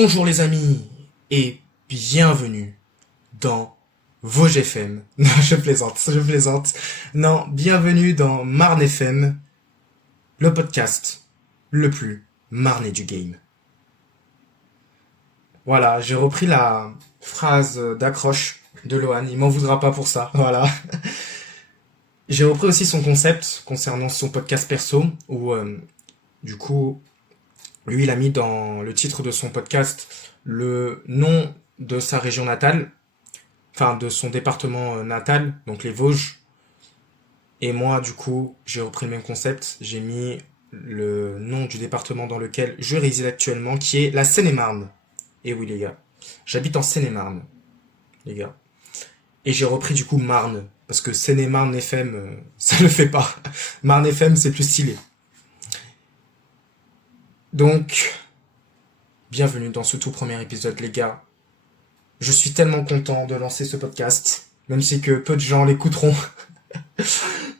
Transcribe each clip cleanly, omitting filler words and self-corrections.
Bonjour les amis et bienvenue dans Vosges FM. Non, je plaisante. Non, bienvenue dans Marne FM, le podcast le plus marné du game. Voilà, j'ai repris la phrase d'accroche de Lohan, il m'en voudra pas pour ça, voilà. J'ai repris aussi son concept concernant son podcast perso, où du coup, lui il a mis dans le titre de son podcast le nom de sa région natale, enfin de son département natal, donc les Vosges. Et moi du coup, j'ai repris le même concept, j'ai mis le nom du département dans lequel je réside actuellement, qui est la Seine-et-Marne. Et oui les gars, j'habite en Seine-et-Marne, les gars. Et j'ai repris du coup Marne, parce que Seine-et-Marne FM, ça le fait pas. Marne FM, c'est plus stylé. Donc, bienvenue dans ce tout premier épisode, les gars. Je suis tellement content de lancer ce podcast, même si que peu de gens l'écouteront.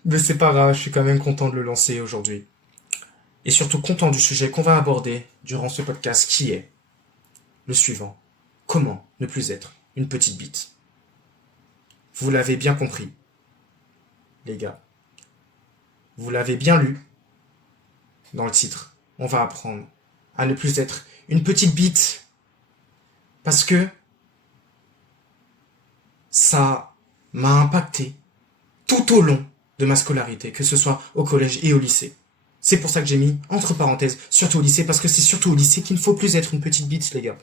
Mais c'est pas grave, je suis quand même content de le lancer aujourd'hui. Et surtout content du sujet qu'on va aborder durant ce podcast, qui est le suivant. Comment ne plus être une petite bite? Vous l'avez bien compris, les gars. Vous l'avez bien lu dans le titre. On va apprendre à ne plus être une petite bite. Parce que ça m'a impacté tout au long de ma scolarité, que ce soit au collège et au lycée. C'est pour ça que j'ai mis entre parenthèses, surtout au lycée, parce que c'est surtout au lycée qu'il ne faut plus être une petite bite, les gars.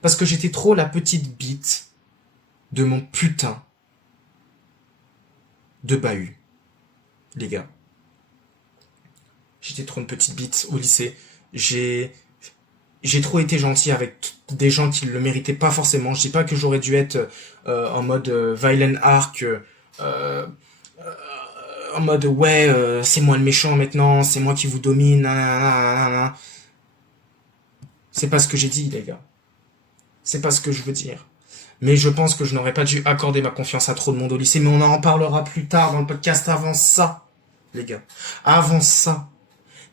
Parce que j'étais trop la petite bite de mon putain de bahut, les gars. J'étais trop une petite bite au lycée. J'ai trop été gentil avec des gens qui le méritaient pas forcément. Je dis pas que j'aurais dû être en mode violent arc, en mode ouais, c'est moi le méchant maintenant, c'est moi qui vous domine. Nanana. C'est pas ce que j'ai dit, les gars. C'est pas ce que je veux dire. Mais je pense que je n'aurais pas dû accorder ma confiance à trop de monde au lycée. Mais on en parlera plus tard dans le podcast. Avant ça, les gars. Avant ça,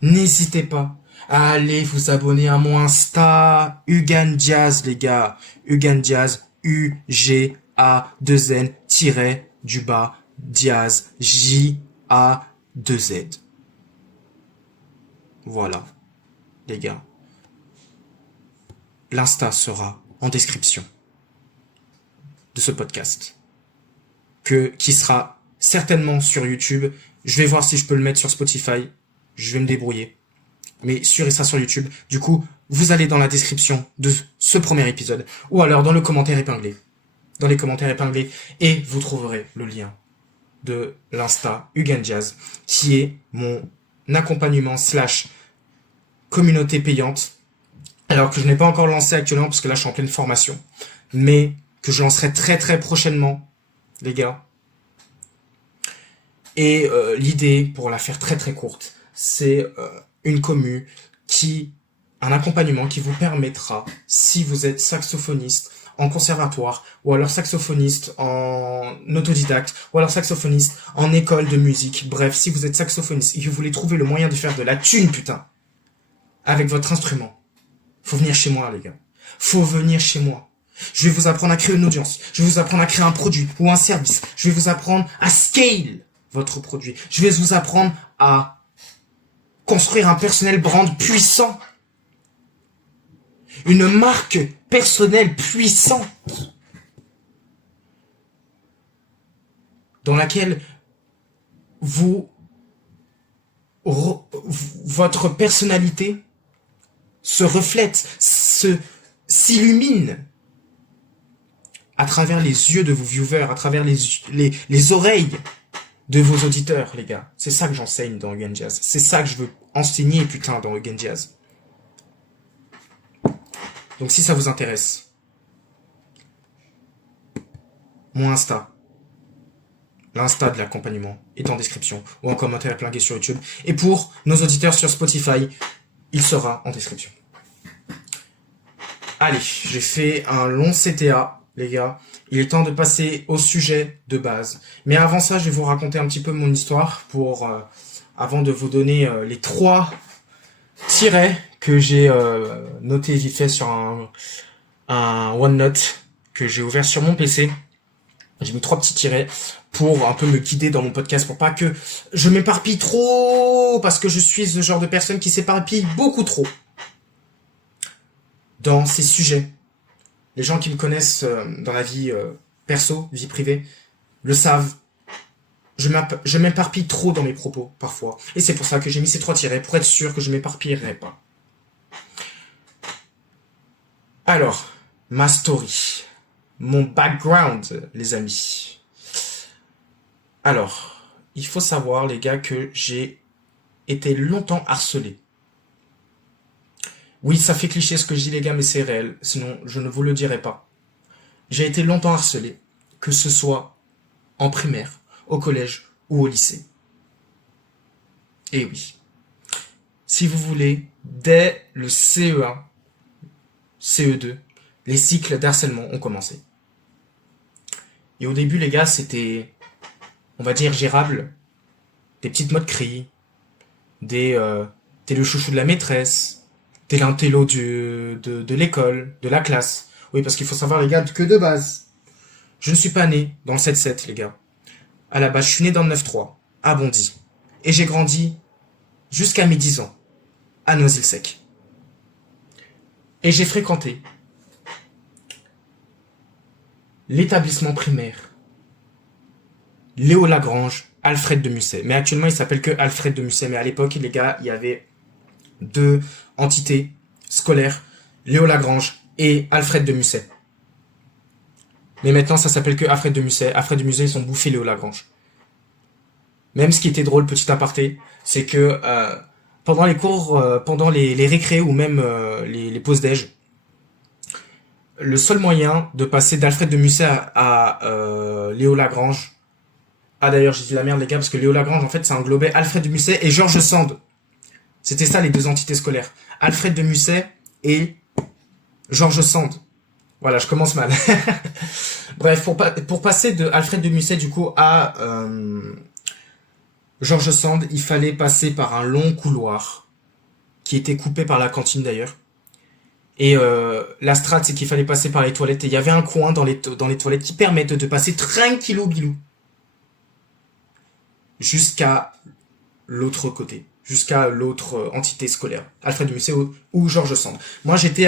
n'hésitez pas à aller vous abonner à mon Insta. Ugan Diaz, les gars. Ugan Diaz. U-G-A-2-N-Diaz. J-A-2-Z. Voilà, les gars. L'Insta sera en description de ce podcast, qui sera certainement sur YouTube. Je vais voir si je peux le mettre sur Spotify. Je vais me débrouiller. Mais sûr et ça sur YouTube. Du coup, vous allez dans la description de ce premier épisode, ou alors dans le commentaire épinglé. Dans les commentaires épinglés, et vous trouverez le lien de l'Insta Ugan Diaz, qui est mon accompagnement / communauté payante. Alors que je n'ai pas encore lancé actuellement, parce que là je suis en pleine formation. Mais que je lancerai très très prochainement, les gars. Et l'idée, pour la faire très très courte, c'est une commu un accompagnement qui vous permettra, si vous êtes saxophoniste en conservatoire, ou alors saxophoniste en autodidacte, ou alors saxophoniste en école de musique, bref, si vous êtes saxophoniste et que vous voulez trouver le moyen de faire de la thune, putain, avec votre instrument, faut venir chez moi, les gars. Faut venir chez moi. Je vais vous apprendre à créer une audience. Je vais vous apprendre à créer un produit ou un service. Je vais vous apprendre à scale votre produit. Je vais vous apprendre à construire un personnel brand puissant. Une marque personnelle puissante. Dans laquelle votre personnalité se reflète, s'illumine à travers les yeux de vos viewers, à travers les oreilles de vos auditeurs, les gars. C'est ça que j'enseigne dans Ugan Diaz. C'est ça que je veux enseigner, putain, dans Ugan Diaz. Donc si ça vous intéresse, mon Insta, l'Insta de l'accompagnement, est en description, ou en commentaire épinglé sur YouTube. Et pour nos auditeurs sur Spotify, il sera en description. Allez, j'ai fait un long CTA, les gars. Il est temps de passer au sujet de base. Mais avant ça, je vais vous raconter un petit peu mon histoire avant de vous donner les 3 tirets que j'ai noté vite fait sur un OneNote que j'ai ouvert sur mon PC. J'ai mis 3 petits tirets pour un peu me guider dans mon podcast, pour pas que je m'éparpille trop, parce que je suis ce genre de personne qui s'éparpille beaucoup trop dans ces sujets. Les gens qui me connaissent dans la vie perso, vie privée, le savent. Je m'éparpille trop dans mes propos, parfois. Et c'est pour ça que j'ai mis ces 3 tirets, pour être sûr que je m'éparpillerai pas. Alors, ma story. Mon background, les amis. Alors, il faut savoir, les gars, que j'ai été longtemps harcelé. Oui, ça fait cliché ce que je dis, les gars, mais c'est réel. Sinon, je ne vous le dirai pas. J'ai été longtemps harcelé, que ce soit en primaire, au collège ou au lycée. Et oui. Si vous voulez, dès le CE1, CE2, les cycles d'harcèlement ont commencé. Et au début, les gars, c'était, on va dire, gérable. Des petites moqueries, t'es le chouchou de la maîtresse, t'es l'intello de l'école, de la classe. Oui, parce qu'il faut savoir, les gars, que de base, je ne suis pas né dans le 7-7, les gars. À la base, je suis né dans le 9-3, à Bondy. Et j'ai grandi jusqu'à mes 10 ans, à Noisy-le-Sec. Et j'ai fréquenté l'établissement primaire Léo Lagrange, Alfred de Musset. Mais actuellement, il s'appelle que Alfred de Musset. Mais à l'époque, les gars, il y avait 2 entités scolaires, Léo Lagrange et Alfred de Musset. Mais maintenant, ça s'appelle que Alfred de Musset. Alfred de Musset, ils ont bouffé Léo Lagrange. Même ce qui était drôle, petit aparté, c'est que pendant les cours, pendant les récrés ou même les pauses déj, le seul moyen de passer d'Alfred de Musset à Léo Lagrange. Ah d'ailleurs, j'ai dit la merde les gars, parce que Léo Lagrange, en fait, ça englobait Alfred de Musset et Georges Sand. C'était ça les 2 entités scolaires. Alfred de Musset et Georges Sand. Voilà, je commence mal. Bref, pour passer de Alfred de Musset du coup à Georges Sand, il fallait passer par un long couloir qui était coupé par la cantine d'ailleurs. Et la strat, c'est qu'il fallait passer par les toilettes. Et il y avait un coin dans les toilettes qui permettent de passer tranquillou bilou jusqu'à l'autre côté, jusqu'à l'autre entité scolaire, Alfred de Musset ou Georges Sand. Moi, j'étais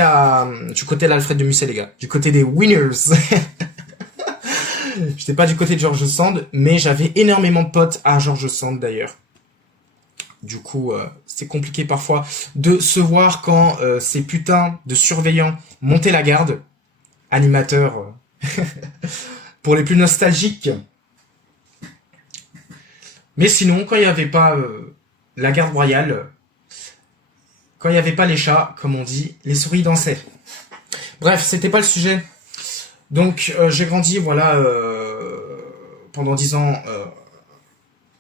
du côté d'Alfred de Musset, les gars, du côté des winners. J'étais pas du côté de Georges Sand, mais j'avais énormément de potes à Georges Sand d'ailleurs. Du coup, c'est compliqué parfois de se voir quand ces putains de surveillants montaient la garde. Animateurs pour les plus nostalgiques. Mais sinon, quand il n'y avait pas la garde royale, quand il n'y avait pas les chats, comme on dit, les souris dansaient. Bref, c'était pas le sujet. Donc, j'ai grandi, voilà, pendant 10 ans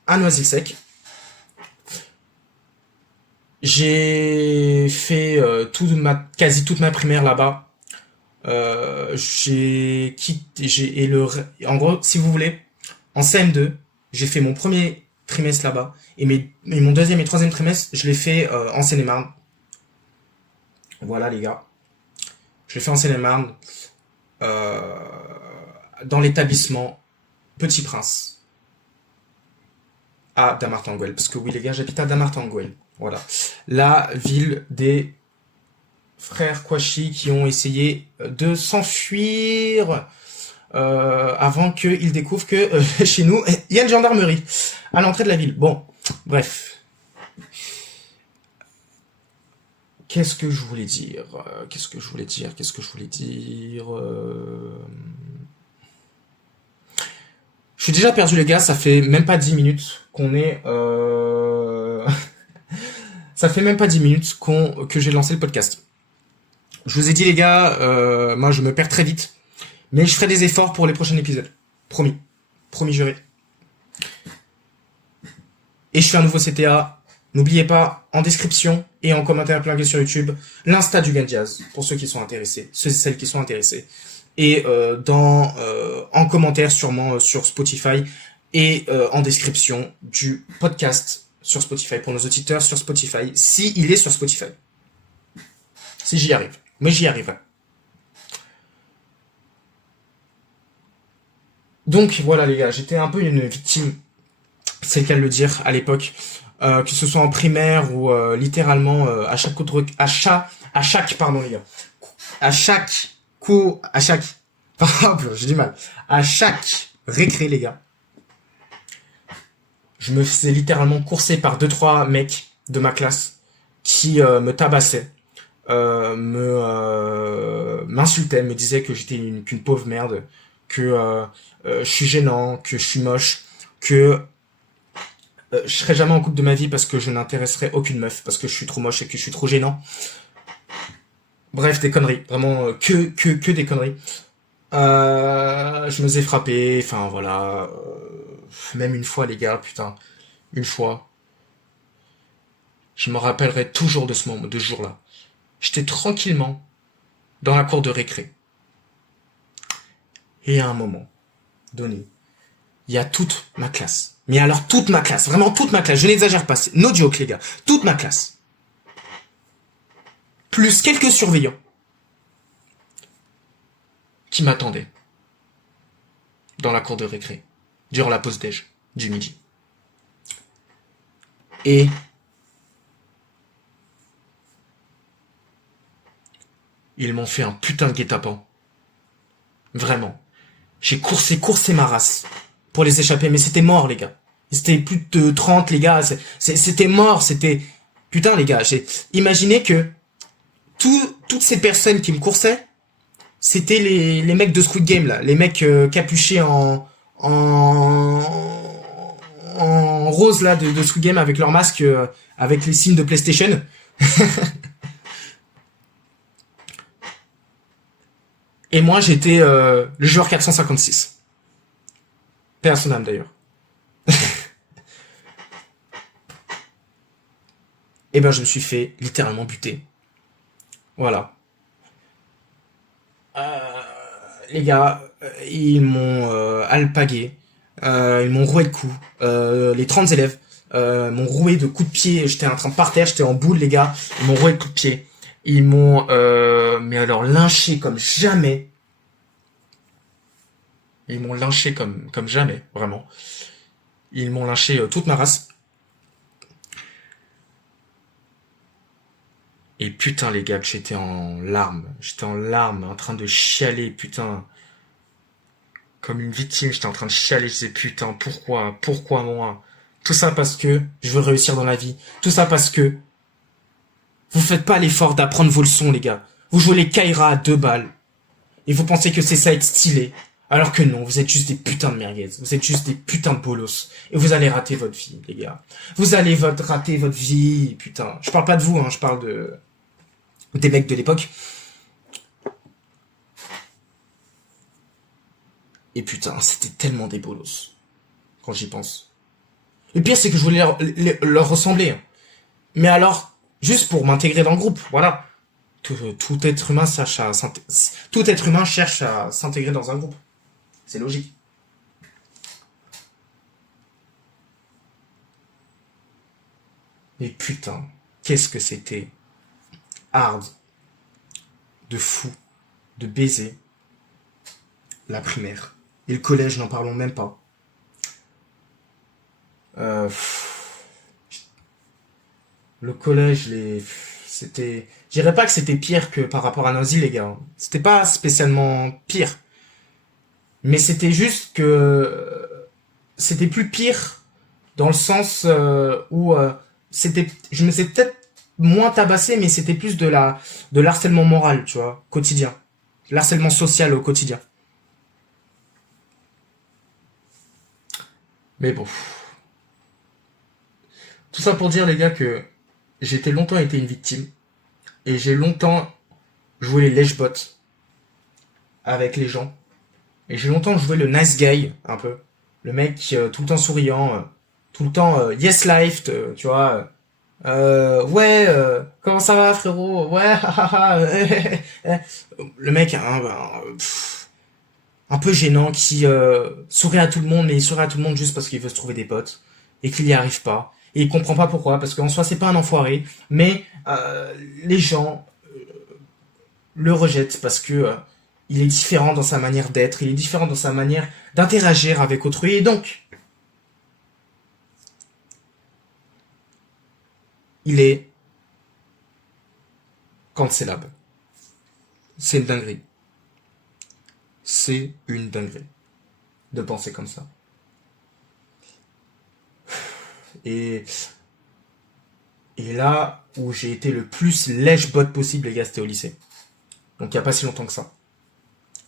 à Noisy-le-Sec. J'ai fait quasi toute ma primaire là-bas. En gros, si vous voulez, en CM2, j'ai fait mon premier trimestre là-bas et mon 2e et 3e trimestre, je l'ai fait en Seine-et-Marne. Voilà les gars, je l'ai fait en Seine-et-Marne, dans l'établissement Petit Prince à Dammartin-Goël, parce que oui les gars, j'habite à Dammartin-Goël. Voilà, la ville des frères Kouachi qui ont essayé de s'enfuir avant qu'ils découvrent que chez nous, il y a une gendarmerie à l'entrée de la ville. Bon, bref. Qu'est-ce que je voulais dire Je suis déjà perdu les gars, ça fait même pas 10 minutes qu'on est... Ça fait même pas 10 minutes que j'ai lancé le podcast. Je vous ai dit les gars, moi je me perds très vite. Mais je ferai des efforts pour les prochains épisodes. Promis. Promis juré. Et je fais un nouveau CTA. N'oubliez pas, en description et en commentaire planqué sur YouTube, l'Insta du Gandiaz, pour ceux qui sont intéressés, ceux et celles qui sont intéressés. Et en commentaire sûrement sur Spotify et en description du podcast sur Spotify, pour nos auditeurs sur Spotify, si il est sur Spotify. si j'y arrive. Mais j'y arriverai. Donc voilà les gars, j'étais un peu une victime, c'est le cas de le dire, à l'époque. Que ce soit en primaire ou littéralement pardon les gars, j'ai du mal, à chaque récré les gars, je me faisais littéralement courser par deux trois mecs de ma classe qui me tabassaient, m'insultaient, me disaient que j'étais qu'une pauvre merde, que je suis gênant, que je suis moche, que je serai jamais en couple de ma vie parce que je n'intéresserai aucune meuf, parce que je suis trop moche et que je suis trop gênant. Bref, des conneries, vraiment que des conneries. Je me faisais frapper, enfin voilà. Même une fois les gars, putain, une fois. Je me rappellerai toujours de ce moment, de ce jour-là. J'étais tranquillement dans la cour de récré. Et à un moment donné, il y a toute ma classe. Mais alors toute ma classe, vraiment toute ma classe, je n'exagère pas, c'est no joke les gars, toute ma classe. Plus quelques surveillants qui m'attendaient dans la cour de récré, durant la pause déj du midi. Et ils m'ont fait un putain de guet-apens. Vraiment. J'ai coursé ma race pour les échapper, mais c'était mort les gars. C'était plus de 30 les gars, c'était mort, c'était... Putain les gars, j'ai imaginé que toutes ces personnes qui me coursaient, c'était les mecs de Squid Game là, les mecs capuchés en rose là de Squid Game avec leur masque, avec les signes de PlayStation. Et moi j'étais le joueur 456. Paix à son âme d'ailleurs. Et ben je me suis fait littéralement buter. Voilà. Les gars, ils m'ont alpagué, ils m'ont roué de coups. Les 30 élèves m'ont roué de coups de pied. J'étais en train de par terre, j'étais en boule les gars. Ils m'ont roué de coups de pied. Ils m'ont mais alors lynché comme jamais. Ils m'ont lynché comme jamais, vraiment. Ils m'ont lynché toute ma race. Et putain les gars, j'étais en larmes. J'étais en larmes, en train de chialer, putain. Comme une victime, j'étais en train de chialer. Je disais putain, pourquoi moi? Tout ça parce que je veux réussir dans la vie. Tout ça parce que vous faites pas l'effort d'apprendre vos leçons les gars. Vous jouez les Kaira à 2 balles. Et vous pensez que c'est ça être stylé. Alors que non, vous êtes juste des putains de merguez. Vous êtes juste des putains de bolos. Et vous allez rater votre vie, les gars. Vous allez rater votre vie, putain. Je parle pas de vous, hein, je parle des mecs de l'époque. Et putain, c'était tellement des bolos. Quand j'y pense. Le pire, c'est que je voulais leur ressembler. Hein. Mais alors, juste pour m'intégrer dans le groupe, voilà. Tout être humain cherche à s'intégrer dans un groupe. C'est logique. Mais putain, qu'est-ce que c'était hard, de fou, de baiser, la primaire. Et le collège, n'en parlons même pas. Le collège, c'était... Je dirais pas que c'était pire que par rapport à Nazi, les gars. C'était pas spécialement pire. Mais c'était juste que... C'était plus pire dans le sens où je me suis peut-être moins tabassé, mais c'était plus de l'harcèlement moral, tu vois, quotidien. L'harcèlement social au quotidien. Mais bon. Tout ça pour dire, les gars, que j'ai longtemps été une victime. Et j'ai longtemps joué les lèche-bots avec les gens. Et j'ai longtemps joué le nice guy, un peu. Le mec tout le temps souriant, tout le temps yes life, tu vois. Ouais, comment ça va frérot? Ouais, le mec, hein, un peu gênant, qui sourit à tout le monde, mais il sourit à tout le monde juste parce qu'il veut se trouver des potes. Et qu'il n'y arrive pas. Et il comprend pas pourquoi, parce qu'en soi c'est pas un enfoiré, mais les gens le rejette parce que il est différent dans sa manière d'être, il est différent dans sa manière d'interagir avec autrui, et donc il est cancelable. C'est une dinguerie. C'est une dinguerie de penser comme ça. Et là où j'ai été le plus lèche-bot possible, les gars, c'était au lycée. Donc il n'y a pas si longtemps que ça.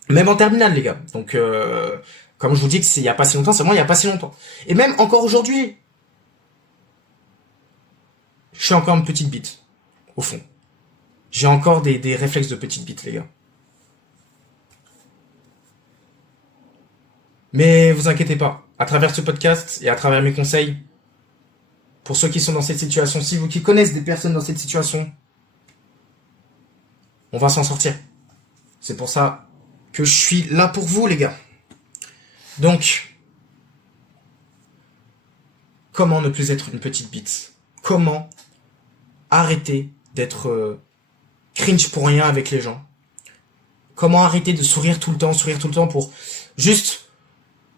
Même en terminale, les gars. Donc, comme je vous dis que c'est il n'y a pas si longtemps, c'est vraiment il n'y a pas si longtemps. Et même encore aujourd'hui, je suis encore une petite bite, au fond. J'ai encore des réflexes de petite bite, les gars. Mais vous inquiétez pas, à travers ce podcast et à travers mes conseils, pour ceux qui sont dans cette situation-ci, vous qui connaissez des personnes dans cette situation, on va s'en sortir. C'est pour ça que je suis là pour vous, les gars. Donc, comment ne plus être une petite bite? Comment arrêter d'être cringe pour rien avec les gens? Comment arrêter de sourire tout le temps pour juste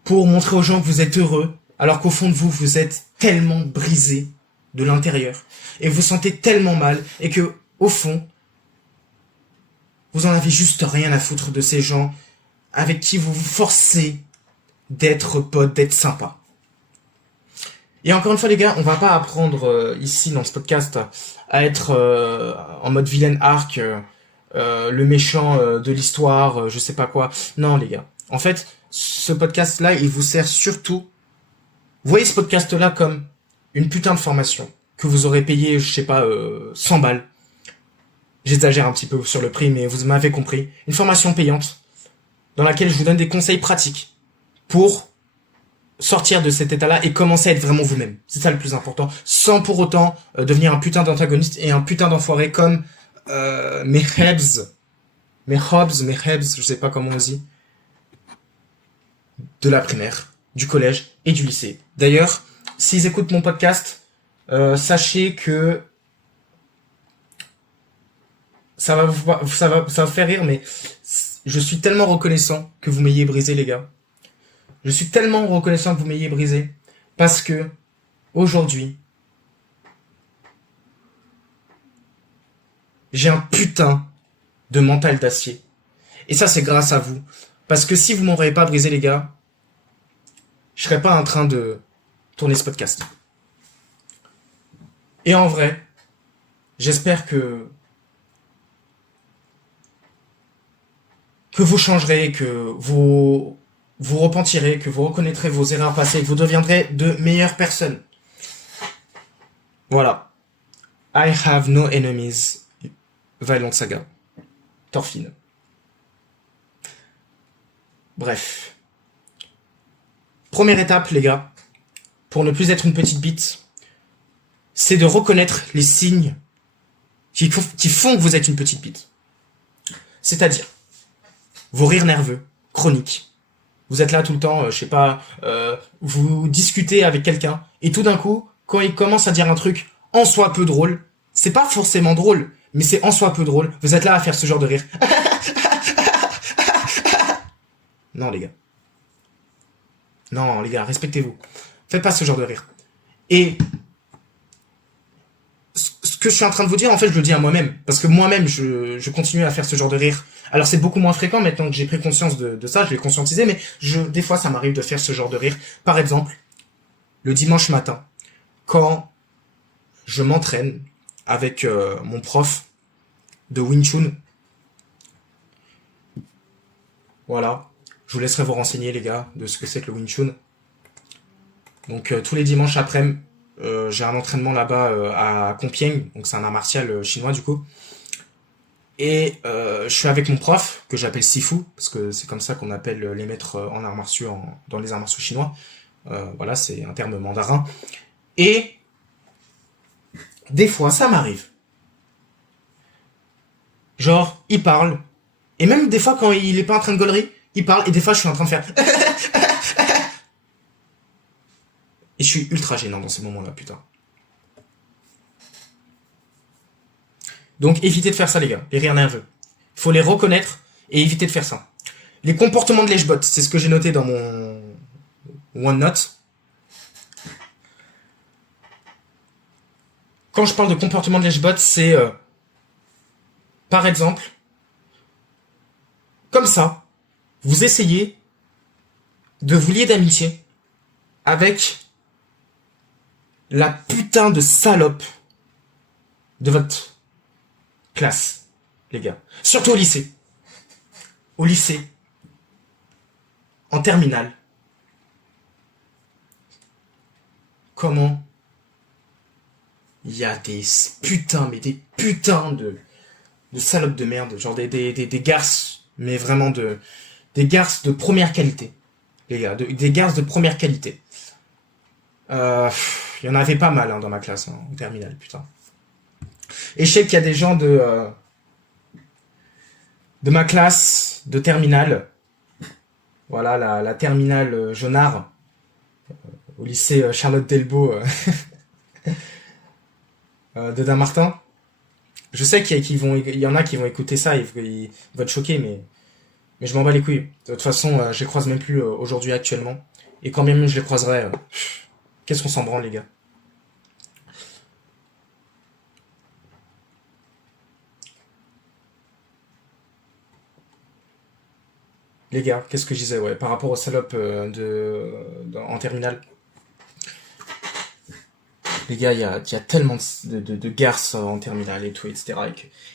pour montrer aux gens que vous êtes heureux, alors qu'au fond de vous, vous êtes tellement brisé de l'intérieur et vous sentez tellement mal et que au fond, vous en avez juste rien à foutre de ces gens avec qui vous vous forcez d'être pote, d'être sympa. Et encore une fois, les gars, on va pas apprendre ici dans ce podcast à être en mode vilaine arc, le méchant de l'histoire, je sais pas quoi. Non, les gars. En fait, ce podcast-là, il vous sert surtout... Vous voyez ce podcast-là comme une putain de formation que vous aurez payé, je sais pas, 100 balles. J'exagère un petit peu sur le prix, mais vous m'avez compris. Une formation payante dans laquelle je vous donne des conseils pratiques pour sortir de cet état-là et commencer à être vraiment vous-même. C'est ça le plus important. Sans pour autant devenir un putain d'antagoniste et un putain d'enfoiré comme mes Hebs, je sais pas comment on dit, de la primaire, du collège et du lycée. D'ailleurs, s'ils écoutent mon podcast, sachez que ça va vous faire rire, mais je suis tellement reconnaissant que vous m'ayez brisé, les gars. Je suis tellement reconnaissant que vous m'ayez brisé parce que aujourd'hui, j'ai un putain de mental d'acier. Et ça, c'est grâce à vous. Parce que si vous m'auriez pas brisé, les gars, je serais pas en train de tourner ce podcast. Et en vrai, j'espère que vous changerez, que vous repentirez, que vous reconnaîtrez vos erreurs passées, que vous deviendrez de meilleures personnes. Voilà. I have no enemies. Violent Saga. Thorfinn. Bref. Première étape, les gars, pour ne plus être une petite bite, c'est de reconnaître les signes qui font que vous êtes une petite bite. C'est-à-dire, vos rires nerveux, chroniques. Vous êtes là tout le temps, je sais pas, vous discutez avec quelqu'un, et tout d'un coup, quand il commence à dire un truc en soi peu drôle, c'est pas forcément drôle, mais c'est en soi peu drôle, vous êtes là à faire ce genre de rire. Non, les gars. Non, les gars, respectez-vous. Faites pas ce genre de rire. Et ce que je suis en train de vous dire, en fait, je le dis à moi-même. Parce que moi-même, je continue à faire ce genre de rire. Alors, c'est beaucoup moins fréquent maintenant que j'ai pris conscience de ça, je l'ai conscientisé, mais des fois, ça m'arrive de faire ce genre de rire. Par exemple, le dimanche matin, quand je m'entraîne avec mon prof de Wing Chun. Voilà. Je vous laisserai vous renseigner, les gars, de ce que c'est que le Wing Chun. Donc, tous les dimanches après-midi, j'ai un entraînement là-bas à Compiègne. Donc, c'est un art martial chinois, du coup. Et je suis avec mon prof, que j'appelle Sifu, parce que c'est comme ça qu'on appelle les maîtres en arts martiaux, dans les arts martiaux chinois. Voilà, c'est un terme mandarin. Et des fois, ça m'arrive. Genre, il parle. Et même des fois, quand il est pas en train de gaulerie, il parle. Et des fois, je suis en train de faire... Et je suis ultra gênant dans ces moments-là, putain. Donc, évitez de faire ça, les gars. Les rires nerveux. Faut les reconnaître et éviter de faire ça. Les comportements de lèche-bot, c'est ce que j'ai noté dans mon OneNote. Quand je parle de comportement de lèche-bot, c'est par exemple, comme ça, vous essayez de vous lier d'amitié avec la putain de salope de votre classe, les gars. Surtout au lycée. Au lycée. En terminale. Comment il y a des putains, mais des putains de salopes de merde, genre des garces, mais vraiment des garces de première qualité, les gars, des garces de première qualité. Il y en avait pas mal dans ma classe, en terminale, putain. Et je sais qu'il y a des gens de ma classe de terminale, voilà, la terminale Jonard, au lycée Charlotte Delbo de Damartin. Je sais qu'il y en a qui vont écouter ça, ils vont être choqués, mais je m'en bats les couilles. De toute façon, je les croise même plus aujourd'hui actuellement. Et quand même je les croiserai, qu'est-ce qu'on s'en branle, les gars. Les gars, qu'est-ce que je disais, ouais, par rapport aux salopes en terminale. Les gars, il y a tellement de garces en terminale et tout, etc.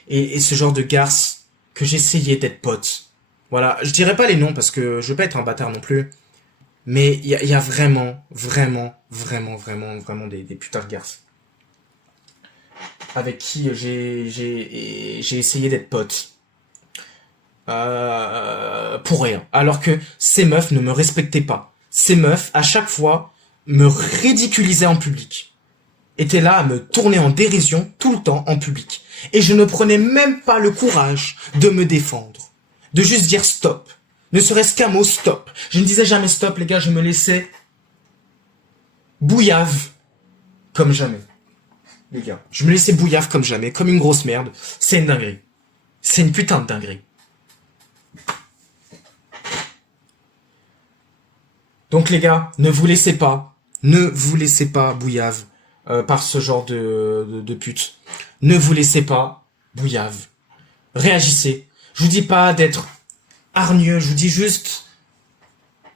Et ce genre de garces que j'essayais d'être pote. Voilà, je dirais pas les noms parce que je veux pas être un bâtard non plus. Mais il y a vraiment des putains de garces. Avec qui j'ai essayé d'être pote. Pour rien. Alors que ces meufs ne me respectaient pas. Ces meufs, à chaque fois, me ridiculisaient en public. Étaient là à me tourner en dérision tout le temps en public. Et je ne prenais même pas le courage de me défendre. De juste dire stop. Ne serait-ce qu'un mot stop. Je ne disais jamais stop, les gars, je me laissais bouillave comme jamais. Les gars, je me laissais bouillave comme jamais, comme une grosse merde. C'est une dinguerie. C'est une putain de dinguerie. Donc les gars, ne vous laissez pas bouillave par ce genre de pute. Ne vous laissez pas bouillave. Réagissez. Je vous dis pas d'être hargneux, je vous dis juste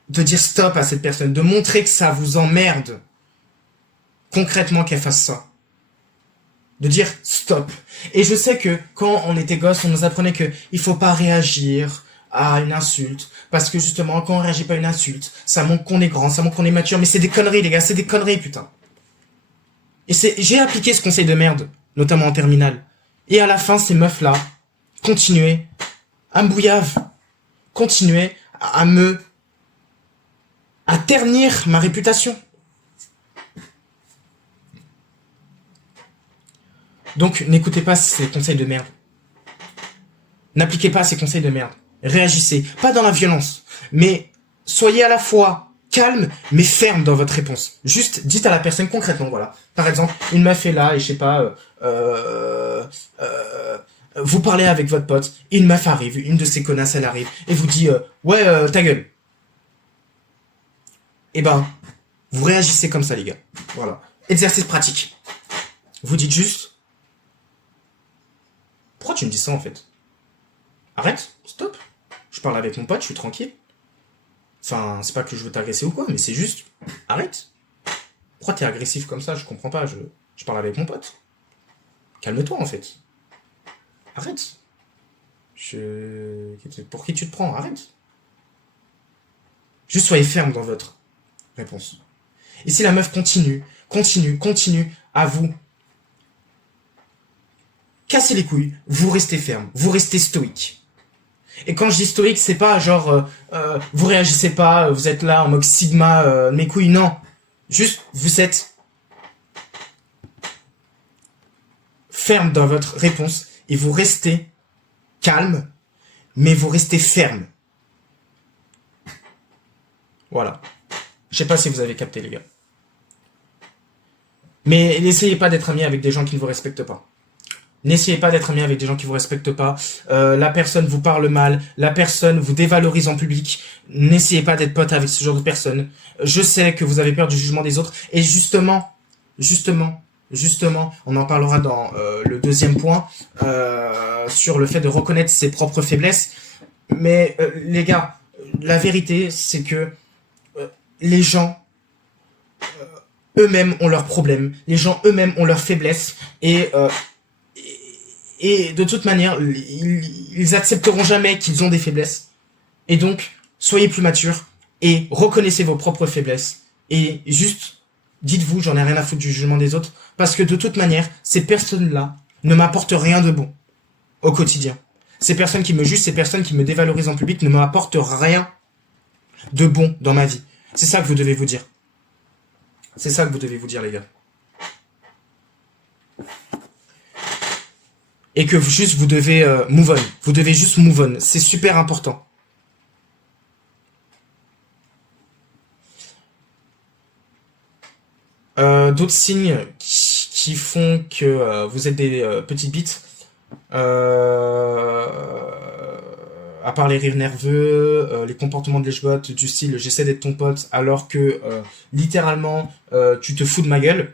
de dire stop à cette personne, de montrer que ça vous emmerde concrètement qu'elle fasse ça. De dire stop. Et je sais que quand on était gosse, on nous apprenait que il faut pas réagir à une insulte, parce que justement, quand on réagit pas à une insulte, ça montre qu'on est grand, ça montre qu'on est mature, mais c'est des conneries, les gars, c'est des conneries, putain. Et j'ai appliqué ce conseil de merde, notamment en terminale. Et à la fin, ces meufs-là continuaient à me bouillave, continuaient à ternir ma réputation. Donc, n'écoutez pas ces conseils de merde. N'appliquez pas ces conseils de merde. Réagissez, pas dans la violence, mais soyez à la fois calme, mais ferme dans votre réponse. Juste dites à la personne concrètement, voilà. Par exemple, une meuf est là et je sais pas, vous parlez avec votre pote, une meuf arrive, une de ces connasses elle arrive et vous dit ouais ta gueule. Eh ben, vous réagissez comme ça les gars. Voilà. Exercice pratique. Vous dites juste pourquoi tu me dis ça en fait? Arrête, stop. Je parle avec mon pote, je suis tranquille. Enfin, c'est pas que je veux t'agresser ou quoi, mais c'est juste, arrête. Pourquoi t'es agressif comme ça? Je comprends pas, je parle avec mon pote. Calme-toi en fait. Arrête. Pour qui tu te prends? Arrête. Juste soyez ferme dans votre réponse. Et si la meuf continue à vous casser les couilles, vous restez ferme, vous restez stoïque. Et quand je dis stoïque, c'est pas genre vous réagissez pas, vous êtes là en mode sigma, mes couilles, non. Juste, vous êtes ferme dans votre réponse et vous restez calme, mais vous restez ferme. Voilà. Je sais pas si vous avez capté, les gars. Mais n'essayez pas d'être ami avec des gens qui ne vous respectent pas. N'essayez pas d'être ami avec des gens qui vous respectent pas. La personne vous parle mal, la personne vous dévalorise en public. N'essayez pas d'être pote avec ce genre de personnes. Je sais que vous avez peur du jugement des autres. Et justement, on en parlera dans le deuxième point, sur le fait de reconnaître ses propres faiblesses. Mais les gars, la vérité, c'est que les gens eux-mêmes ont leurs problèmes. Les gens eux-mêmes ont leurs faiblesses. Et de toute manière, ils accepteront jamais qu'ils ont des faiblesses. Et donc, soyez plus matures et reconnaissez vos propres faiblesses. Et juste, dites-vous, j'en ai rien à foutre du jugement des autres. Parce que de toute manière, ces personnes-là ne m'apportent rien de bon au quotidien. Ces personnes qui me jugent, ces personnes qui me dévalorisent en public ne m'apportent rien de bon dans ma vie. C'est ça que vous devez vous dire. C'est ça que vous devez vous dire, les gars. Et que juste vous devez move on. Vous devez juste move on. C'est super important. D'autres signes qui font que vous êtes des petites bites. À part les rires nerveux, les comportements de lèche-botte du style j'essaie d'être ton pote alors que littéralement tu te fous de ma gueule.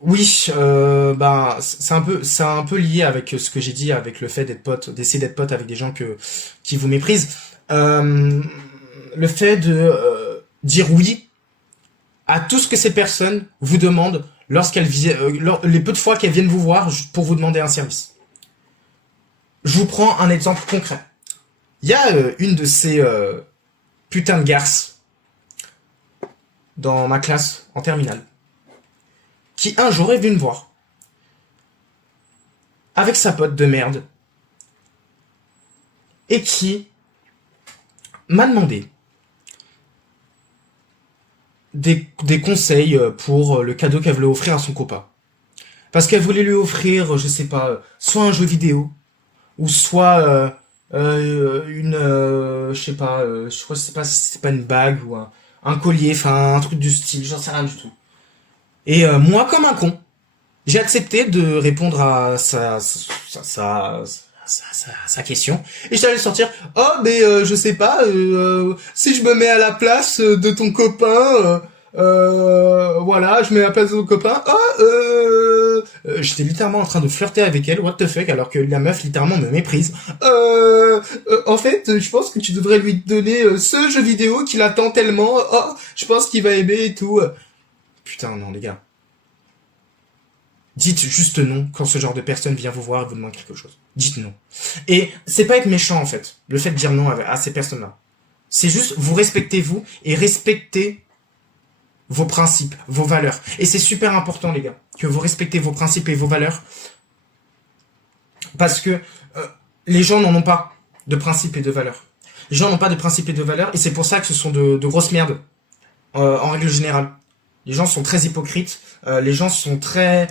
Oui, ben c'est un peu lié avec ce que j'ai dit, avec le fait d'être pote, d'essayer d'être pote avec des gens qui vous méprisent. Le fait de dire oui à tout ce que ces personnes vous demandent lorsqu'elles les peu de fois qu'elles viennent vous voir pour vous demander un service. Je vous prends un exemple concret. Il y a une de ces putains de garces dans ma classe en terminale qui un jour est venue me voir avec sa pote de merde et qui m'a demandé des conseils pour le cadeau qu'elle voulait offrir à son copain. Parce qu'elle voulait lui offrir, je sais pas, soit un jeu vidéo, ou soit je sais pas, je crois que c'est pas si c'est pas une bague ou un collier, enfin un truc du style, j'en sais rien du tout. Et moi, comme un con, j'ai accepté de répondre à sa question. Et j'allais sortir, oh, mais je sais pas, si je me mets à la place de ton copain, voilà, je mets à la place de ton copain, oh, j'étais littéralement en train de flirter avec elle, what the fuck, alors que la meuf littéralement me méprise. En fait, je pense que tu devrais lui donner ce jeu vidéo qu'il attend tellement, oh, je pense qu'il va aimer et tout. Putain, non, les gars. Dites juste non quand ce genre de personne vient vous voir et vous demande quelque chose. Dites non. Et c'est pas être méchant, en fait, le fait de dire non à ces personnes-là. C'est juste, vous respectez vous et respectez vos principes, vos valeurs. Et c'est super important, les gars, que vous respectez vos principes et vos valeurs. Parce que les gens n'en ont pas de principes et de valeurs. Les gens n'ont pas de principes et de valeurs, et c'est pour ça que ce sont de grosses merdes, en règle générale. Les gens sont très hypocrites, les gens sont très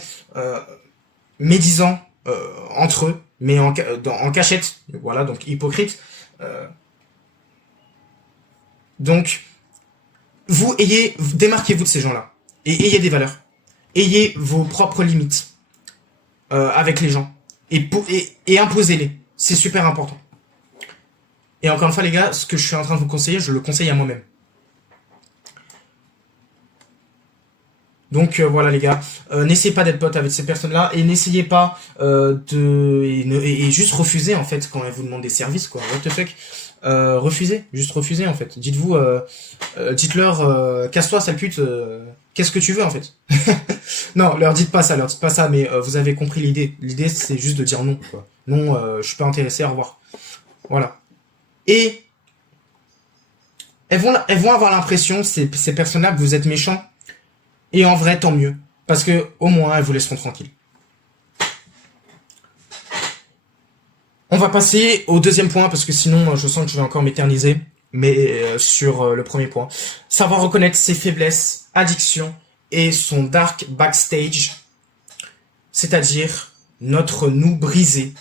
médisants entre eux, mais en cachette. Voilà, donc hypocrite. Donc, démarquez-vous de ces gens-là. Et ayez des valeurs. Ayez vos propres limites avec les gens. Et imposez-les. C'est super important. Et encore une fois, les gars, ce que je suis en train de vous conseiller, je le conseille à moi-même. Donc voilà les gars, n'essayez pas d'être pote avec ces personnes-là et n'essayez pas et juste refusez en fait quand elles vous demandent des services quoi. What the fuck, refusez, juste refusez en fait. Dites-vous, dites-leur, casse-toi sale pute, qu'est-ce que tu veux en fait. Non, leur dites pas ça, mais vous avez compris l'idée. L'idée c'est juste de dire non quoi. Non, je suis pas intéressé, au revoir. Voilà. Et elles vont avoir l'impression ces personnes-là que vous êtes méchants. Et en vrai, tant mieux. Parce que, au moins, elles vous laisseront tranquille. On va passer au deuxième point, parce que sinon, je sens que je vais encore m'éterniser. Mais sur le premier point. Savoir reconnaître ses faiblesses, addictions et son dark backstage. C'est-à-dire notre nous brisé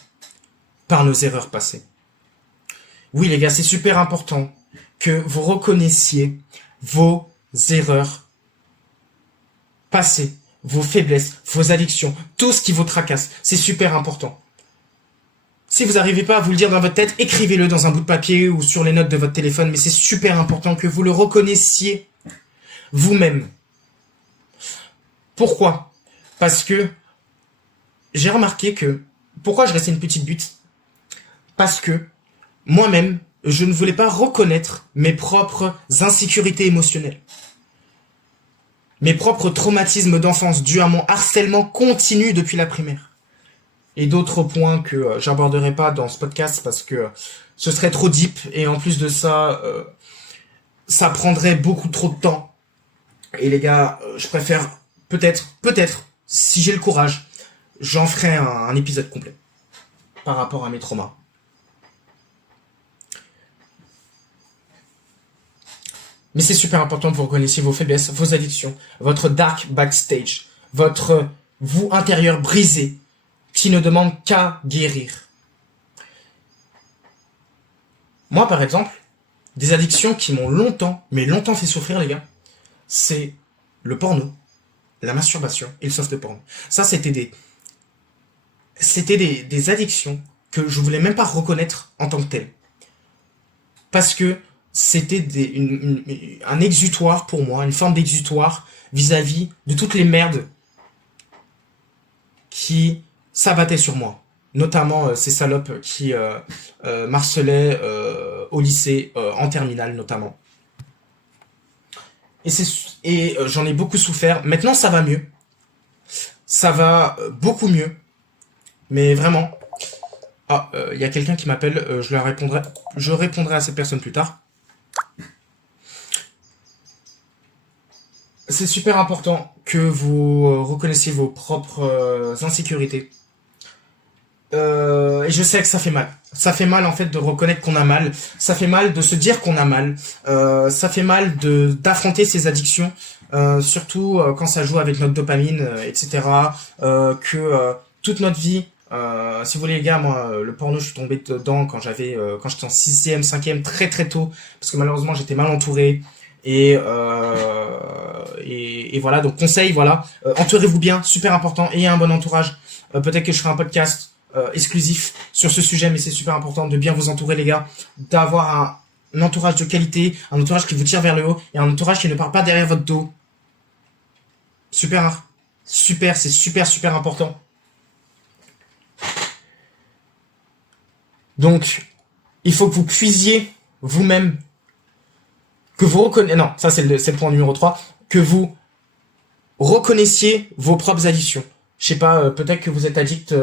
par nos erreurs passées. Oui, les gars, c'est super important que vous reconnaissiez vos erreurs passé, vos faiblesses, vos addictions, tout ce qui vous tracasse. C'est super important. Si vous n'arrivez pas à vous le dire dans votre tête, écrivez-le dans un bout de papier ou sur les notes de votre téléphone, mais c'est super important que vous le reconnaissiez vous-même. Pourquoi? Parce que j'ai remarqué que... Pourquoi je restais une petite butte? Parce que moi-même, je ne voulais pas reconnaître mes propres insécurités émotionnelles. Mes propres traumatismes d'enfance dus à mon harcèlement continu depuis la primaire. Et d'autres points que j'aborderai pas dans ce podcast parce que ce serait trop deep et en plus de ça, ça prendrait beaucoup trop de temps. Et les gars, je préfère peut-être, si j'ai le courage, j'en ferai un épisode complet par rapport à mes traumas. Mais c'est super important que vous reconnaissiez vos faiblesses, vos addictions, votre dark backstage, votre vous intérieur brisé, qui ne demande qu'à guérir. Moi, par exemple, des addictions qui m'ont longtemps fait souffrir, les gars, c'est le porno, la masturbation et le soft porn. Ça, c'était des addictions que je voulais même pas reconnaître en tant que telles. Parce que c'était un exutoire pour moi, une forme d'exutoire vis-à-vis de toutes les merdes qui s'abattaient sur moi. Notamment ces salopes qui m'harcelaient au lycée, en terminale notamment. Et j'en ai beaucoup souffert. Maintenant, ça va mieux. Ça va beaucoup mieux. Mais vraiment... Ah, y a quelqu'un qui m'appelle, je répondrai à cette personne plus tard. C'est super important que vous reconnaissiez vos propres insécurités. Et je sais que ça fait mal. Ça fait mal en fait de reconnaître qu'on a mal. Ça fait mal de se dire qu'on a mal. Ça fait mal d'affronter ces addictions, surtout quand ça joue avec notre dopamine, etc. Toute notre vie. Si vous voulez les gars, moi le porno je suis tombé dedans quand j'étais en 6e, 5e, très très tôt, parce que malheureusement j'étais mal entouré et voilà, donc conseil, voilà, entourez-vous bien, super important, ayez un bon entourage. Peut-être que je ferai un podcast exclusif sur ce sujet, mais c'est super important de bien vous entourer les gars, d'avoir un entourage de qualité, un entourage qui vous tire vers le haut et un entourage qui ne part pas derrière votre dos. Super, c'est super important. Donc, il faut que vous cuisiez vous-même, que vous reconnaissiez, non, ça c'est le point numéro 3, que vous reconnaissiez vos propres addictions. Je sais pas, peut-être que vous êtes addict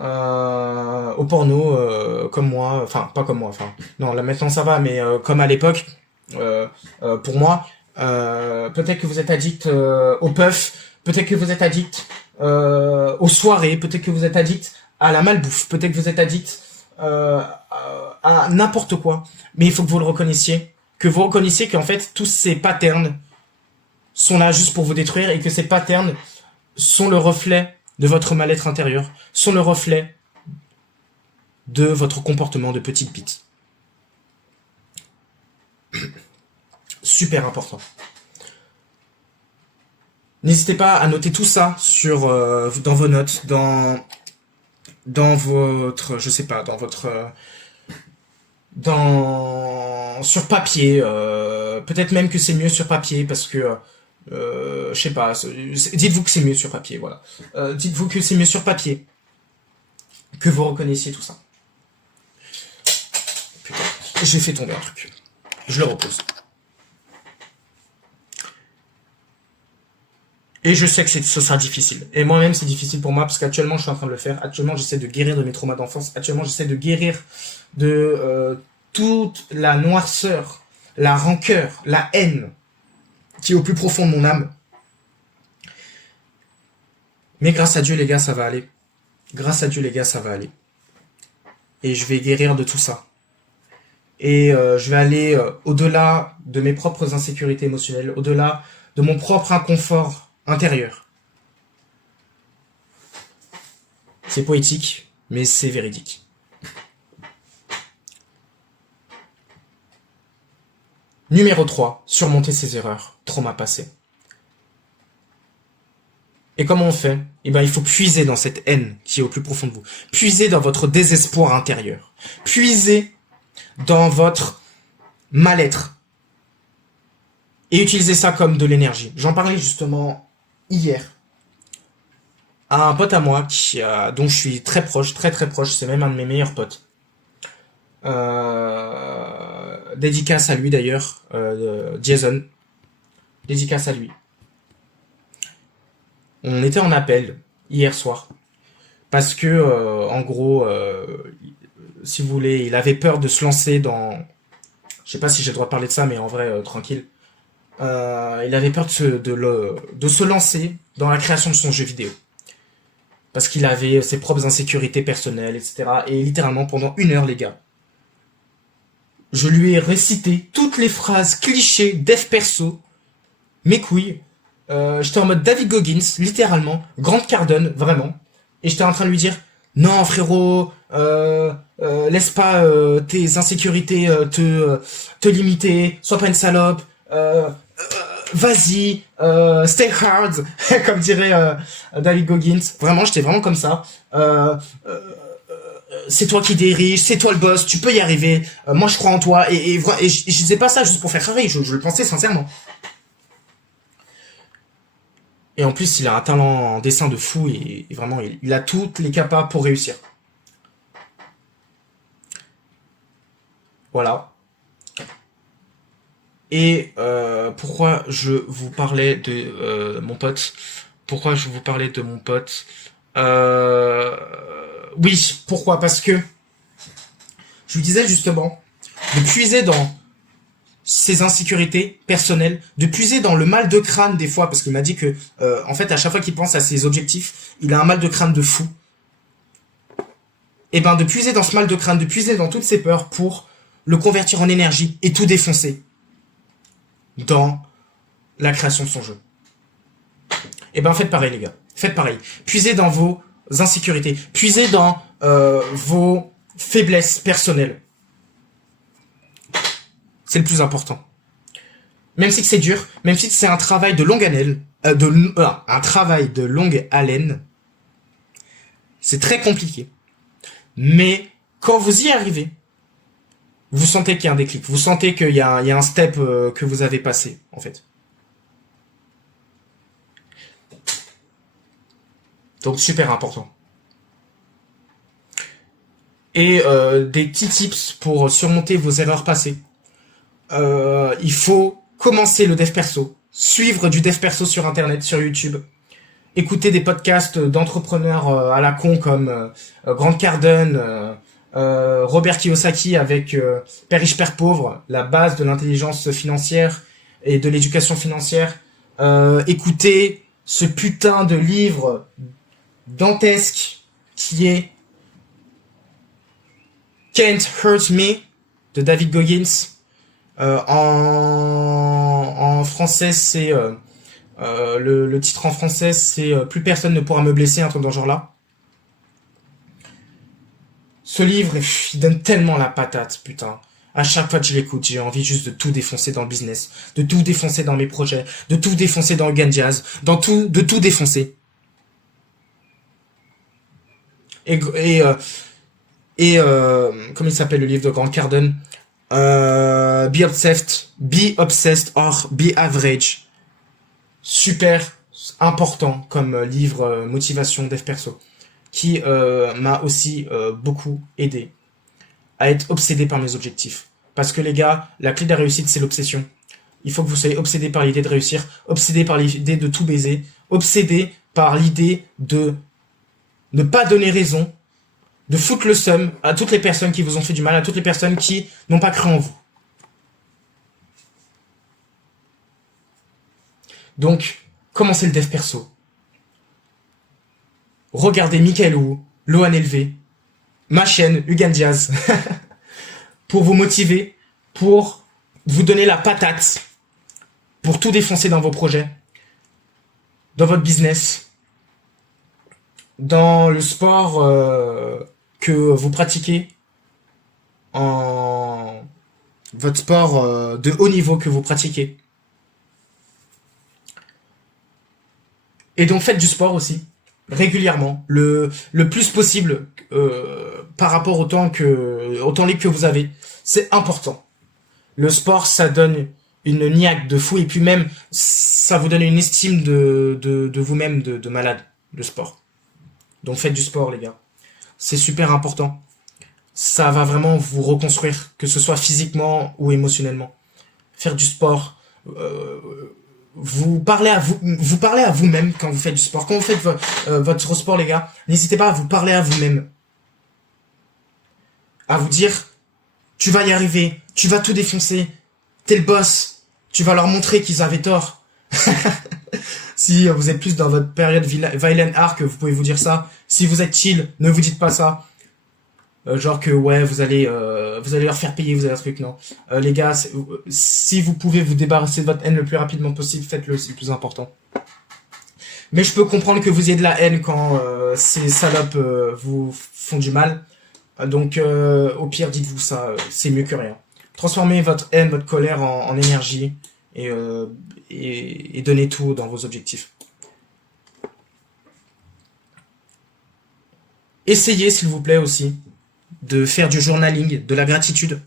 au porno, comme moi, enfin, pas comme moi, enfin, non, là maintenant ça va, mais comme à l'époque, pour moi, peut-être que vous êtes addict au puff, peut-être que vous êtes addict aux soirées, peut-être que vous êtes addict à la malbouffe, peut-être que vous êtes addict à n'importe quoi, mais il faut que vous le reconnaissiez, qu'en fait tous ces patterns sont là juste pour vous détruire et que ces patterns sont le reflet de votre mal-être intérieur, sont le reflet de votre comportement de petite bite. Super important. N'hésitez pas à noter tout ça dans vos notes, dans votre, je sais pas, sur papier. Peut-être même que c'est mieux sur papier parce que je sais pas. Dites-vous que c'est mieux sur papier, voilà. Dites-vous que c'est mieux sur papier, que vous reconnaissiez tout ça. Putain, j'ai fait tomber un truc. Je le repose. Et je sais que ce sera difficile. Et moi-même, c'est difficile pour moi parce qu'actuellement, je suis en train de le faire. Actuellement, j'essaie de guérir de mes traumas d'enfance. Actuellement, j'essaie de guérir de toute la noirceur, la rancœur, la haine qui est au plus profond de mon âme. Mais grâce à Dieu, les gars, ça va aller. Grâce à Dieu, les gars, ça va aller. Et je vais guérir de tout ça. Et je vais aller au-delà de mes propres insécurités émotionnelles, au-delà de mon propre inconfort intérieur. C'est poétique, mais c'est véridique. Numéro 3, surmonter ses erreurs, trauma passé. Et comment on fait? Eh ben, il faut puiser dans cette haine qui est au plus profond de vous. Puiser dans votre désespoir intérieur. Puiser dans votre mal-être. Et utiliser ça comme de l'énergie. J'en parlais justement hier à un pote à moi dont je suis très proche, très très proche. C'est même un de mes meilleurs potes. Dédicace à lui d'ailleurs, Jason. Dédicace à lui. On était en appel hier soir parce que en gros, si vous voulez, il avait peur de se lancer dans. Je sais pas si j'ai le droit de parler de ça, mais en vrai, tranquille. Il avait peur de se lancer dans la création de son jeu vidéo parce qu'il avait ses propres insécurités personnelles, etc. Et littéralement pendant 1 heure, les gars, je lui ai récité toutes les phrases clichés dev perso, mes couilles. J'étais en mode David Goggins, littéralement, Grant Cardone, vraiment. Et j'étais en train de lui dire, non frérot, laisse pas tes insécurités te limiter, sois pas une salope, vas-y, stay hard, comme dirait David Goggins. Vraiment, j'étais vraiment comme ça. C'est toi qui dirige, c'est toi le boss, tu peux y arriver. Moi, je crois en toi. Et je disais pas ça juste pour faire rire, je le pensais sincèrement. Et en plus, il a un talent en dessin de fou et vraiment, il a toutes les capas pour réussir. Voilà. Et pourquoi je vous parlais de mon pote? Pourquoi je vous parlais de mon pote? Oui, pourquoi? Parce que je lui disais justement de puiser dans ses insécurités personnelles, de puiser dans le mal de crâne des fois, parce qu'il m'a dit que en fait à chaque fois qu'il pense à ses objectifs, il a un mal de crâne de fou. Et ben de puiser dans ce mal de crâne, de puiser dans toutes ses peurs pour le convertir en énergie et tout défoncer dans la création de son jeu. Et ben faites pareil les gars, faites pareil. Puisez dans vos insécurités, puisez dans vos faiblesses personnelles. C'est le plus important. Même si c'est dur, même si c'est un travail de longue haleine, un travail de longue haleine, c'est très compliqué. Mais quand vous y arrivez, vous sentez qu'il y a un déclic, vous sentez qu'il y a un step que vous avez passé, en fait. Donc super important. Et des petits tips pour surmonter vos erreurs passées. Il faut commencer le dev perso, suivre du dev perso sur internet, sur YouTube, écouter des podcasts d'entrepreneurs à la con comme Grant Cardone, Robert Kiyosaki avec Père riche Père pauvre, la base de l'intelligence financière et de l'éducation financière. Écouter ce putain de livre dantesque qui est Can't Hurt Me de David Goggins. En français, c'est le titre en français, c'est Plus personne ne pourra me blesser, un truc dans ce genre-là. Ce livre, il donne tellement la patate, putain. À chaque fois que je l'écoute, j'ai envie juste de tout défoncer dans le business, de tout défoncer dans mes projets, de tout défoncer dans le gun jazz, de tout défoncer. Et comment il s'appelle le livre de Grant Cardone? Be obsessed or be average. Super important comme livre motivation dev perso qui m'a aussi beaucoup aidé à être obsédé par mes objectifs. Parce que les gars, la clé de la réussite, c'est l'obsession. Il faut que vous soyez obsédé par l'idée de réussir, obsédé par l'idée de tout baiser, obsédé par l'idée de ne pas donner raison, de foutre le seum à toutes les personnes qui vous ont fait du mal, à toutes les personnes qui n'ont pas cru en vous. Donc, commencez le dev perso. Regardez Michael Wu, Lohan LV, ma chaîne, Ugan Diaz, pour vous motiver, pour vous donner la patate, pour tout défoncer dans vos projets, dans votre business, dans le sport que vous pratiquez, en votre sport de haut niveau que vous pratiquez. Et donc faites du sport aussi, régulièrement, le plus possible par rapport au temps libre que vous avez. C'est important. Le sport, ça donne une niaque de fou, et puis même, ça vous donne une estime de vous-même de malade, le sport. Donc faites du sport, les gars. C'est super important. Ça va vraiment vous reconstruire, que ce soit physiquement ou émotionnellement. Faire du sport, vous parlez à vous-même quand vous faites du sport. Quand vous faites votre sport, les gars, n'hésitez pas à vous parler à vous-même. À vous dire, tu vas y arriver, tu vas tout défoncer, t'es le boss, tu vas leur montrer qu'ils avaient tort. Si vous êtes plus dans votre période violent arc, vous pouvez vous dire ça. Si vous êtes chill, ne vous dites pas ça. Genre que ouais, vous allez leur faire payer, vous avez un truc, non. Les gars, si vous pouvez vous débarrasser de votre haine le plus rapidement possible, faites-le, c'est le plus important. Mais je peux comprendre que vous ayez de la haine quand ces salopes vous font du mal. Donc au pire, dites-vous ça, c'est mieux que rien. Transformez votre haine, votre colère en énergie et donnez tout dans vos objectifs. Essayez, s'il vous plaît, aussi de faire du journaling, de la gratitude.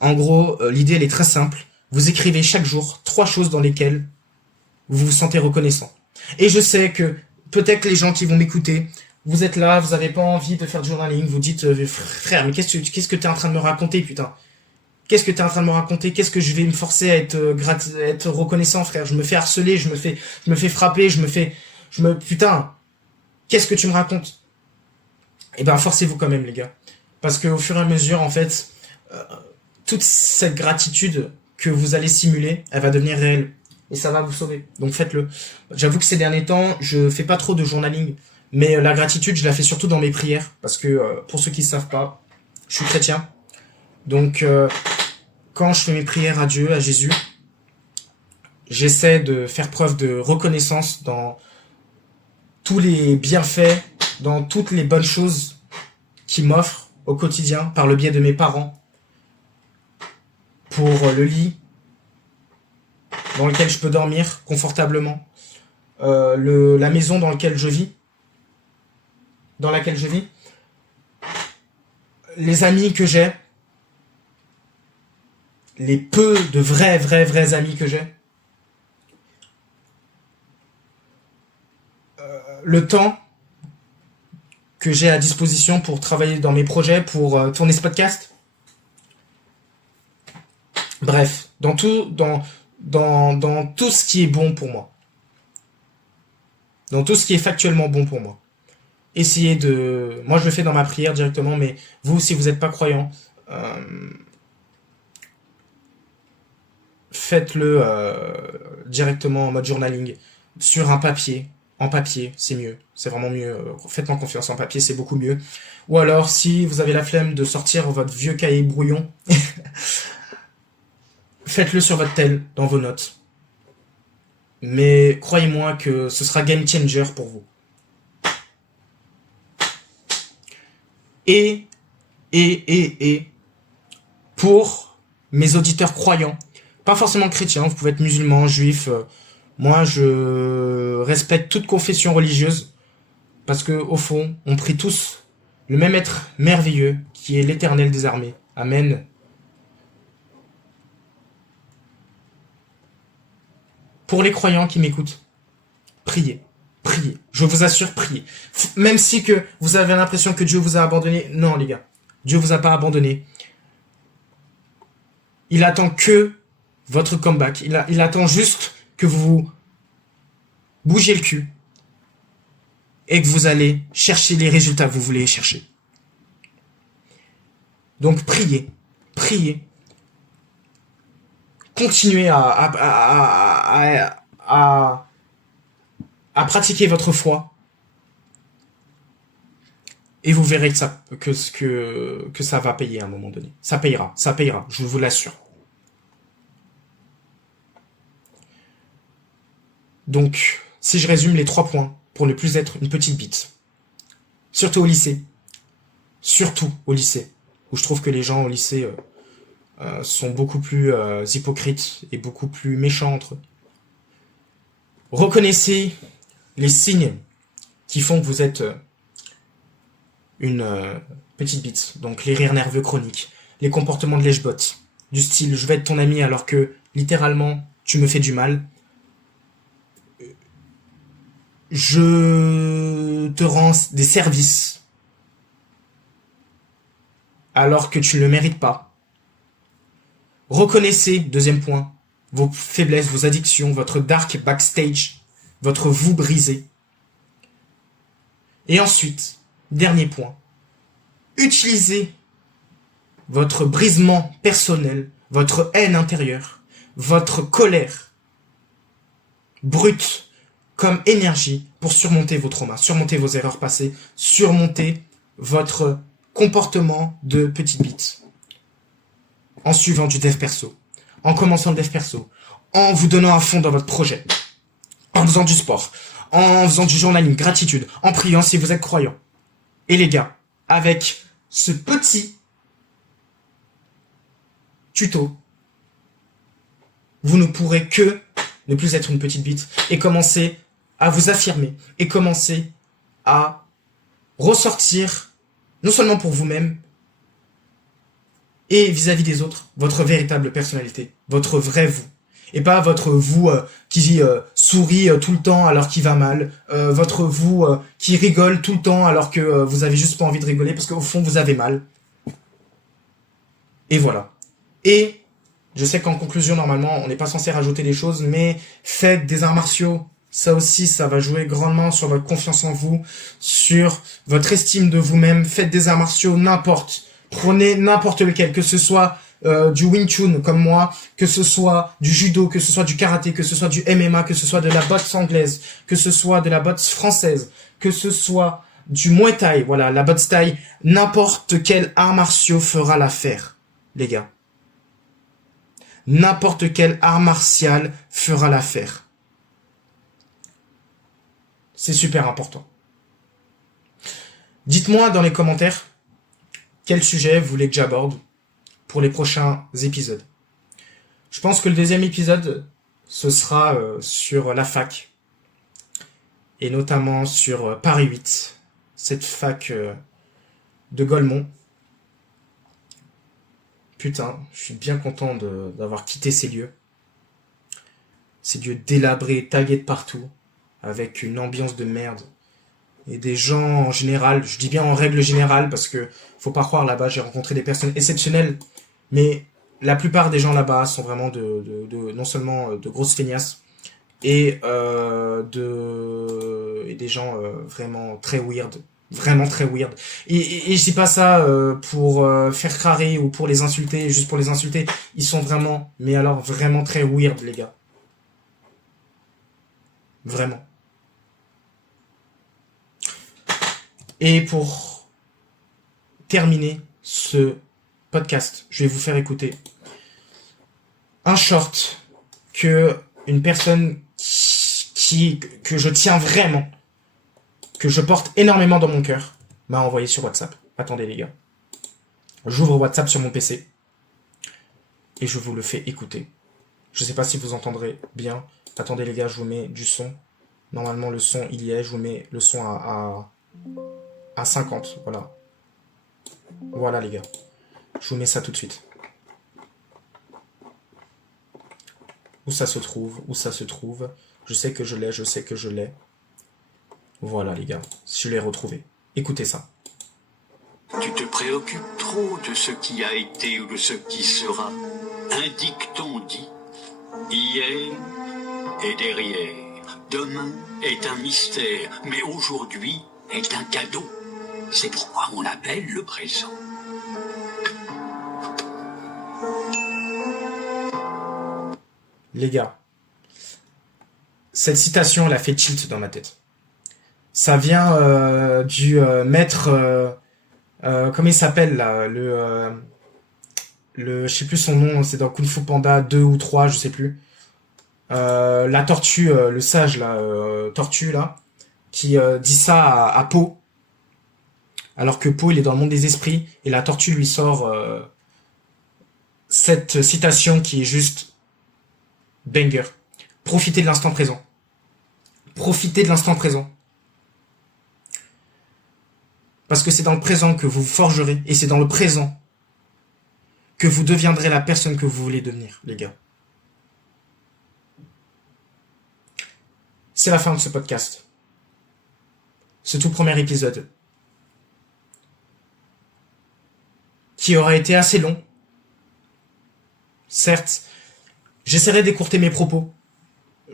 En gros, l'idée, elle est très simple. Vous écrivez chaque jour 3 choses dans lesquelles vous vous sentez reconnaissant. Et je sais que peut-être les gens qui vont m'écouter, vous êtes là, vous avez pas envie de faire du journaling, vous dites, frère, mais qu'est-ce que t'es en train de me raconter, putain? Qu'est-ce que t'es en train de me raconter? Qu'est-ce que je vais me forcer à être reconnaissant, frère? Je me fais harceler, je me fais frapper, putain, qu'est-ce que tu me racontes? Eh ben, forcez-vous quand même, les gars. Parce qu'au fur et à mesure, en fait, toute cette gratitude que vous allez simuler, elle va devenir réelle. Et ça va vous sauver. Donc faites-le. J'avoue que ces derniers temps, je fais pas trop de journaling. Mais la gratitude, je la fais surtout dans mes prières. Parce que, pour ceux qui ne savent pas, je suis chrétien. Donc, quand je fais mes prières à Dieu, à Jésus, j'essaie de faire preuve de reconnaissance dans tous les bienfaits, dans toutes les bonnes choses qu'il m'offre au quotidien, par le biais de mes parents, pour le lit dans lequel je peux dormir confortablement, la maison dans laquelle je vis, les amis que j'ai, les peu de vrais amis que j'ai, le temps que j'ai à disposition pour travailler dans mes projets, pour tourner ce podcast. Bref, dans tout ce qui est bon pour moi. Dans tout ce qui est factuellement bon pour moi. Essayez de... Moi, je le fais dans ma prière directement, mais vous, si vous n'êtes pas croyant, faites-le directement en mode journaling, sur un papier. En papier, c'est mieux. C'est vraiment mieux. Faites-moi confiance, en papier, c'est beaucoup mieux. Ou alors, si vous avez la flemme de sortir votre vieux cahier brouillon, faites-le sur votre tel, dans vos notes. Mais croyez-moi que ce sera game changer pour vous. Et pour mes auditeurs croyants, pas forcément chrétiens, vous pouvez être musulman, juif. Moi, je respecte toute confession religieuse parce que au fond, on prie tous le même être merveilleux qui est l'Éternel des armées. Amen. Pour les croyants qui m'écoutent, priez. Priez. Je vous assure, priez. Même si que vous avez l'impression que Dieu vous a abandonné. Non, les gars. Dieu vous a pas abandonné. Il attend que votre comeback. Il attend juste que vous bougez le cul et que vous allez chercher les résultats que vous voulez chercher. Donc priez. Priez. Continuez à pratiquer votre foi et vous verrez que ça va payer à un moment donné. Ça payera, je vous l'assure. Donc, si je résume les 3 points pour ne plus être une petite bite, surtout au lycée, où je trouve que les gens au lycée sont beaucoup plus hypocrites et beaucoup plus méchants entre eux. Reconnaissez les signes qui font que vous êtes une petite bite. Donc les rires nerveux chroniques, les comportements de lèche-bot, du style je vais être ton ami alors que littéralement tu me fais du mal. Je te rends des services alors que tu ne le mérites pas. Reconnaissez, deuxième point, vos faiblesses, vos addictions, votre dark backstage, votre vous brisé. Et ensuite, dernier point, utilisez votre brisement personnel, votre haine intérieure, votre colère brute comme énergie pour surmonter vos traumas, surmonter vos erreurs passées, surmonter votre comportement de petite bite. En suivant du dev perso, en commençant le dev perso, en vous donnant à fond dans votre projet, en faisant du sport, en faisant du journaling, gratitude, en priant si vous êtes croyant. Et les gars, avec ce petit tuto, vous ne pourrez que ne plus être une petite bite et commencer à vous affirmer et commencer à ressortir, non seulement pour vous-même, et vis-à-vis des autres, votre véritable personnalité, votre vrai vous. Et pas votre vous qui sourit tout le temps alors qu'il va mal, votre vous qui rigole tout le temps alors que vous avez juste pas envie de rigoler parce qu'au fond vous avez mal. Et voilà. Et je sais qu'en conclusion, normalement, on n'est pas censé rajouter des choses, mais faites des arts martiaux. Ça aussi, ça va jouer grandement sur votre confiance en vous, sur votre estime de vous-même. Faites des arts martiaux, n'importe. Prenez n'importe lequel, que ce soit du Wing Chun comme moi, que ce soit du judo, que ce soit du karaté, que ce soit du MMA, que ce soit de la boxe anglaise, que ce soit de la boxe française, que ce soit du Muay Thai, voilà, la boxe Thai, n'importe quel art martiaux fera l'affaire, les gars. N'importe quel art martial fera l'affaire. C'est super important. Dites-moi dans les commentaires quel sujet vous voulez que j'aborde pour les prochains épisodes. Je pense que le deuxième épisode, ce sera sur la fac. Et notamment sur Paris 8, cette fac de Gaulmont. Putain, je suis bien content d'avoir quitté ces lieux. Ces lieux délabrés, tagués de partout, avec une ambiance de merde. Et des gens en général, je dis bien en règle générale, parce que faut pas croire là-bas, j'ai rencontré des personnes exceptionnelles, mais la plupart des gens là-bas sont vraiment non seulement de grosses feignasses, et des gens vraiment très weird. Vraiment très weird. Et je dis pas ça pour faire crarer ou pour les insulter, juste pour les insulter. Ils sont vraiment, mais alors vraiment très weird, les gars. Vraiment. Et pour terminer ce podcast, je vais vous faire écouter un short que une personne que je tiens vraiment, que je porte énormément dans mon cœur, m'a envoyé sur WhatsApp. Attendez les gars. J'ouvre WhatsApp sur mon PC et je vous le fais écouter. Je sais pas si vous entendrez bien. Attendez les gars, je vous mets du son. Normalement le son il y est, je vous mets le son à 50, voilà. Voilà les gars. Je vous mets ça tout de suite. Où ça se trouve, où ça se trouve. Je sais que je l'ai, je sais que je l'ai. Voilà les gars, je l'ai retrouvé. Écoutez ça. Tu te préoccupes trop de ce qui a été ou de ce qui sera. Un dicton dit, hier est derrière, demain est un mystère, mais aujourd'hui est un cadeau. C'est pourquoi on l'appelle le présent. Les gars, cette citation, elle a fait tilt dans ma tête. Ça vient du maître, comment il s'appelle là, je sais plus son nom, c'est dans Kung Fu Panda 2 ou 3, je sais plus. La tortue, le sage là, tortue là, qui dit ça à Po, alors que Po il est dans le monde des esprits, et la tortue lui sort cette citation qui est juste banger. Profitez de l'instant présent. Profitez de l'instant présent. Parce que c'est dans le présent que vous vous forgerez, et c'est dans le présent que vous deviendrez la personne que vous voulez devenir, les gars. C'est la fin de ce podcast. Ce tout premier épisode. Qui aura été assez long. Certes, j'essaierai d'écourter mes propos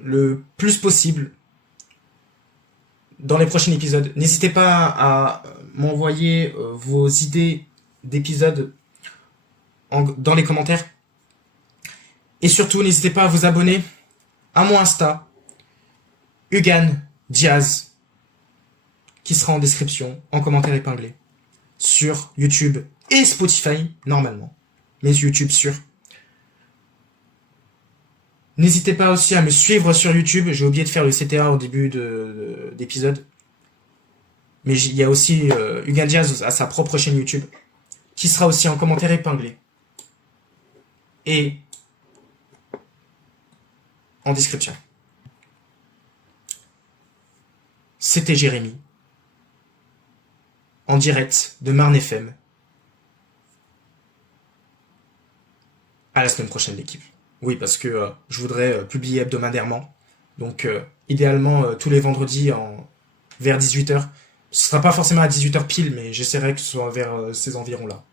le plus possible dans les prochains épisodes. N'hésitez pas à m'envoyer vos idées d'épisodes dans les commentaires. Et surtout, n'hésitez pas à vous abonner à mon Insta, Ugan Diaz, qui sera en description, en commentaire épinglé, sur YouTube et Spotify, normalement. Mais YouTube sûr. N'hésitez pas aussi à me suivre sur YouTube. J'ai oublié de faire le CTA au début d'épisode. Mais il y a aussi Ugan Diaz à sa propre chaîne YouTube, qui sera aussi en commentaire épinglé. Et en description. C'était Jérémy, en direct de Marne FM. À la semaine prochaine, l'équipe. Oui, parce que je voudrais publier hebdomadairement. Donc, idéalement, tous les vendredis vers 18h. Ce sera pas forcément à 18h pile, mais j'essaierai que ce soit vers ces environs-là.